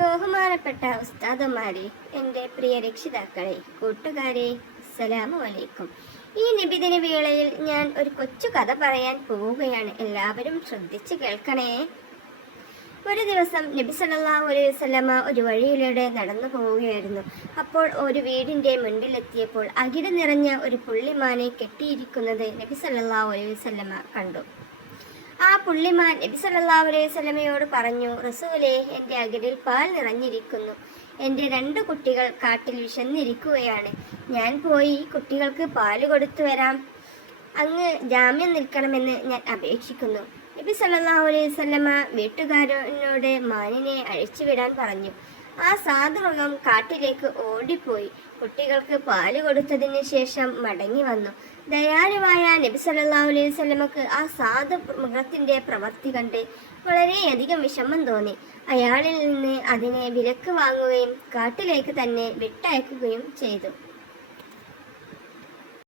ബഹുമാനപ്പെട്ട ഉസ്താദുമാരെ, എൻ്റെ പ്രിയ രക്ഷിതാക്കളെ, കൂട്ടുകാരെ, അസ്സലാമു അലൈക്കും. ഈ നിബിദിന വേളയിൽ ഞാൻ ഒരു കൊച്ചു കഥ പറയാൻ പോവുകയാണ്. എല്ലാവരും ശ്രദ്ധിച്ചു കേൾക്കണേ. ഒരു ദിവസം നബി സല്ലല്ലാഹു അലൈഹി വസല്ലമ ഒരു വഴിയിലൂടെ നടന്നു പോവുകയായിരുന്നു. അപ്പോൾ ഒരു വീടിൻ്റെ മുൻപിലെത്തിയപ്പോൾ അകിട് നിറഞ്ഞ ഒരു പുള്ളിമാനെ കെട്ടിയിരിക്കുന്നത് നബി സല്ലല്ലാഹു അലൈഹി വസല്ലമ കണ്ടു. ആ പുള്ളിമാൻ നബി സല്ലല്ലാഹു അലൈഹി വസല്ലമയോട് പറഞ്ഞു, റസൂലേ, എൻ്റെ അകിടിൽ പാൽ നിറഞ്ഞിരിക്കുന്നു. എൻ്റെ 2 കുട്ടികൾ കാട്ടിൽ വിശന്നിരിക്കുകയാണ്. ഞാൻ പോയി കുട്ടികൾക്ക് പാല് കൊടുത്തു വരാം. അങ്ങ് ജാമ്യം നിൽക്കണമെന്ന് ഞാൻ അപേക്ഷിക്കുന്നു. നബി സല്ലല്ലാഹു അലൈഹി വസല്ലമ വീട്ടുകാരനോട് മാനിനെ അഴിച്ചുവിടാൻ പറഞ്ഞു. ആ സാധുമൃഗം കാട്ടിലേക്ക് ഓടിപ്പോയി. കുട്ടികൾക്ക് പാല് കൊടുത്തതിന് ശേഷം മടങ്ങി വന്നു. ദയാലുവായ നബി സല്ലല്ലാഹു അലൈഹി വസല്ലമക്ക് ആ സാധു മൃഗത്തിന്റെ പ്രവൃത്തി കണ്ട് വളരെയധികം വിഷമം തോന്നി. അയാളിൽ നിന്ന് അതിനെ വിലക്ക് വാങ്ങുകയും കാട്ടിലേക്ക് തന്നെ വിട്ടയക്കുകയും ചെയ്തു.